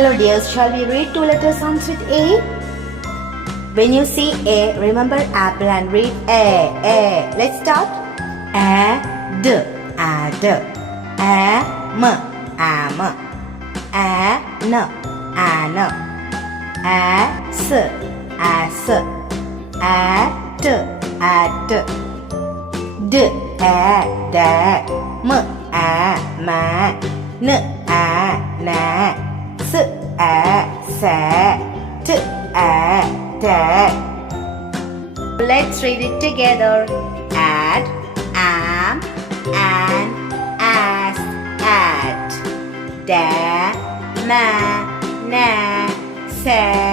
Hello dears, shall we read two letter sounds with A? When you see A, remember apple and read A. Let's start. Ad, ad. Am, am. An, an. As, as. At, at. D, da. M, ma. N, na. S, sa. T, ta. Let's read it together. Ad, am, an, as, at. Da, ma, na, sa.